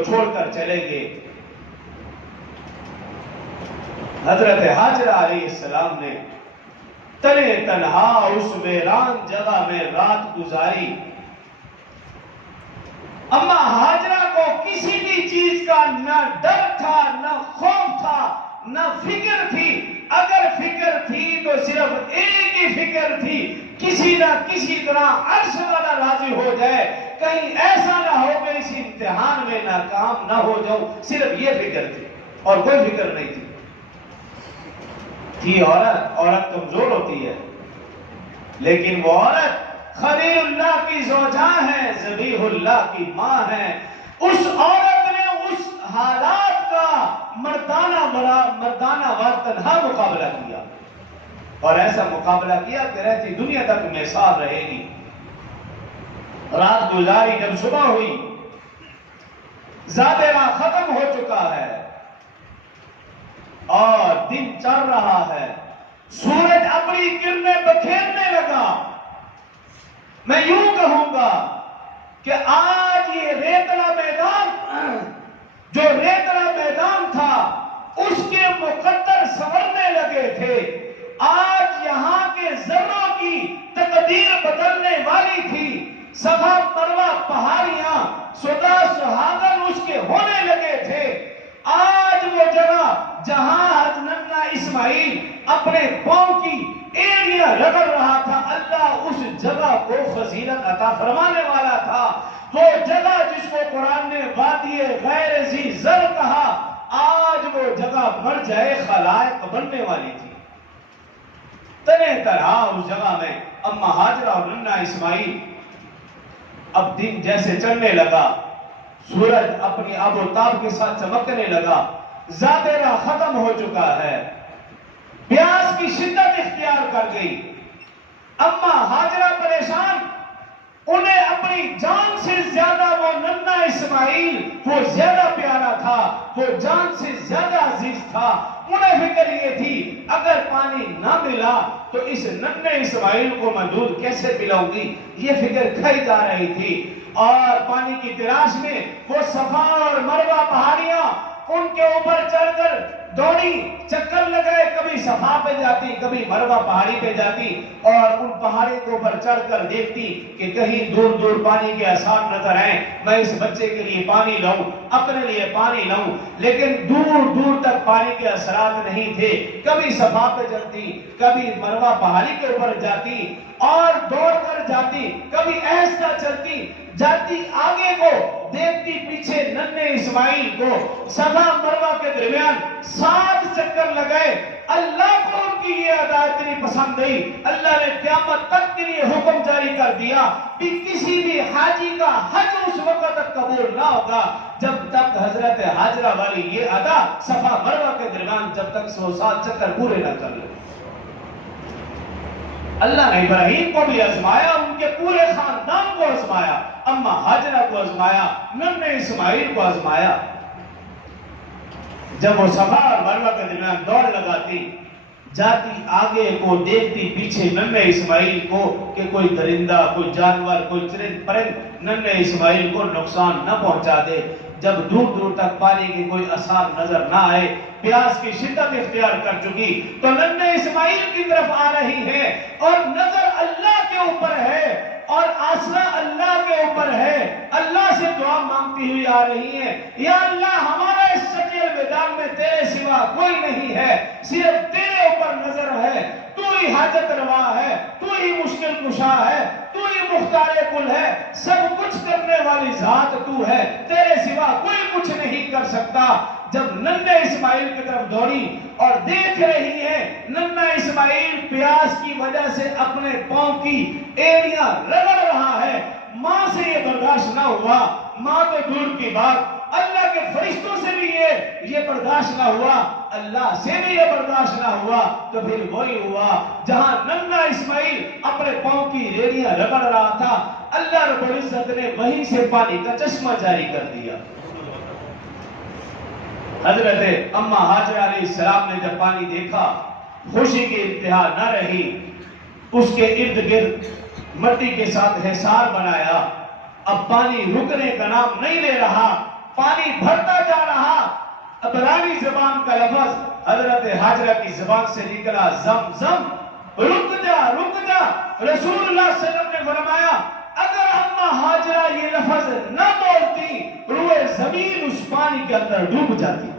کو چھوڑ کر چلے گئے۔ حضرت حاجرہ علیہ السلام نے تنہے تنہا اس ویران جگہ میں رات گزاری۔ اما حاجرہ کو کسی بھی چیز کا نہ ڈر تھا، نہ خوف تھا، نہ فکر تھی۔ اگر فکر تھی تو صرف ایک ہی فکر تھی، کسی نہ کسی طرح عرش والا راضی ہو جائے، کہیں ایسا نہ ہو کہ اس امتحان میں ناکام نہ ہو جاؤ، صرف یہ فکر تھی اور کوئی فکر نہیں تھی۔ عورت کمزور ہوتی ہے، لیکن وہ عورت خلیل اللہ کی زوجہ ہے، ذبیح اللہ کی ماں ہے۔ اس عورت نے اس حالات کا مردانہ تنہا مقابلہ کیا، اور ایسا مقابلہ کیا کہ رہتی دنیا تک مثال رہے گی۔ رات گزاری، جب صبح ہوئی، ذاترہ ختم ہو چکا ہے اور دن چڑھ رہا ہے، سورج اپنی کرنیں بکھیرنے لگا۔ میں یوں کہوں گا کہ آج یہ ریتلا میدان، جو ریتلا میدان تھا، اس کے مقدر سنورنے لگے تھے۔ آج یہاں کے ذروں کی تقدیر بدلنے والی تھی۔ صفا مروہ پہاڑیاں سدا سہاگن اس کے ہونے لگے تھے۔ آج وہ جگہ جہاں حضرت اسماعیل اپنے پاؤں کی ایڑیاں رگڑ رہا تھا، اللہ اس جگہ کو فضیلت عطا فرمانے والا تھا۔ وہ جگہ جس کو قرآن نے وادی غیر ذی زر کہا، آج وہ جگہ مر جائے خلائق بننے والی تھی۔ تنہ تنہا اس جگہ میں اما ہاجرہ اور ننا اسماعیل۔ اب دن جیسے چڑھنے لگا، سورج اپنی آب و تاب کے ساتھ چمکنے لگا، ذاترہ ختم ہو چکا ہے، پیاس کی شدت اختیار کر گئی۔ اما ہاجرہ پریشان، انہیں اپنی جان سے زیادہ وہ ننا اسماعیل وہ زیادہ پیارا تھا، وہ جان سے زیادہ عزیز تھا۔ انہیں فکر یہ تھی اگر پانی نہ ملا تو اس ننے اسماعیل کو میں دودھ کیسے پلاؤں گی، یہ فکر کھائی جا رہی تھی۔ اور پانی کی تلاش میں وہ صفا اور مروہ پہاڑیاں ان کے اوپر چڑھ کر دوڑی، چکر لگائے، کبھی صفا پہ جاتی، کبھی مروہ پہاڑی پہ جاتی، اور ان پہاڑی کے اوپر چڑھ کر دیکھتی کہ کہیں دور دور پانی کے آثار نظر آئیں، میں اس بچے کے لیے پانی لاؤں، اپنے لیے پانی لاؤں، لیکن دور دور تک پانی کے اثرات نہیں تھے۔ کبھی صفا پہ چلتی، کبھی مروہ پہاڑی کے اوپر جاتی اور دوڑ کر جاتی، کبھی ایسا چلتی جاتی آگے کو، دیکھتی پیچھے ننے اسماعیل کو۔ صفا مروہ کے درمیان 7 چکر لگائے۔ اللہ کو ان کی یہ ادا اتنی پسند آئی، اللہ نے قیامت تک کے لیے حکم جاری کر دیا کہ کسی بھی حاجی کا حج اس وقت تک قبول نہ ہوگا جب تک حضرت حاجرہ والی یہ ادا صفا مروہ کے درمیان جب تک 7 چکر پورے نہ کر لے۔ اللہ نے ابراہیم کو بھی آزمایا، ان کے پورے خاندان کو آزمایا، اما ہاجرہ کو آزمایا، ننے اسماعیل کو آزمایا۔ جب وہ صفا اور مروہ کے درمیان دوڑ لگاتی، جاتی آگے کو، دیکھتی پیچھے ننے اسماعیل کو کہ کوئی درندہ، کوئی جانور، کوئی چرند پرند ننے اسماعیل کو نقصان نہ پہنچا دے۔ جب دور دور تک پانی کی کوئی اثار نظر نہ آئے، پیاس کی شدت اختیار کر چکی، تو ننے اسماعیل کی طرف آ رہی ہے اور نظر اللہ کے اوپر ہے اور آسرا اللہ کے اوپر ہے۔ اللہ سے دعا مانگتی ہوئی آ رہی ہے، یا اللہ ہمارا اس سجل میدان میں تیرے سوا کوئی نہیں ہے، صرف تیرے اوپر نظر ہے، تو ہی حاجت روا ہے، تو ہی مشکل کشا ہے، تو ہی مختار کل ہے، سب کچھ کرنے والی ذات تو ہے، تیرے سوا کوئی کچھ نہیں کر سکتا۔ جب ننے اسماعیل کی طرف دوڑی اور دیکھ رہی ہے ننا اسماعیل پیاس کی وجہ سے اپنے پاؤں کی ایڑیاں رگڑ رہا ہے، ماں سے یہ برداشت نہ ہوا، ماں تو دور کی بات، اللہ کے فرشتوں سے بھی یہ برداشت نہ ہوا، اللہ سے بھی یہ برداشت نہ ہوا، تو پھر وہی ہوا جہاں ننا اسماعیل اپنے پاؤں کی ایڑیاں رگڑ رہا تھا، اللہ رب العزت نے وہیں سے پانی کا چشمہ جاری کر دیا۔ حضرت اما ہاجرہ علیہ السلام نے جب پانی دیکھا، خوشی کی انتہا نہ رہی، اس کے ارد گرد مٹی کے ساتھ حصار بنایا، اب پانی رکنے کا نام نہیں لے رہا، پانی بھرتا جا رہا، عبرانی زبان کا لفظ حضرت حاجرہ کی زبان سے نکلا زم زم، رک جا رک جا۔ رسول اللہ صلی اللہ علیہ وسلم نے فرمایا اگر اماں حاجرہ یہ لفظ نہ بولتی روئے زمین اس پانی کے اندر ڈوب جاتی۔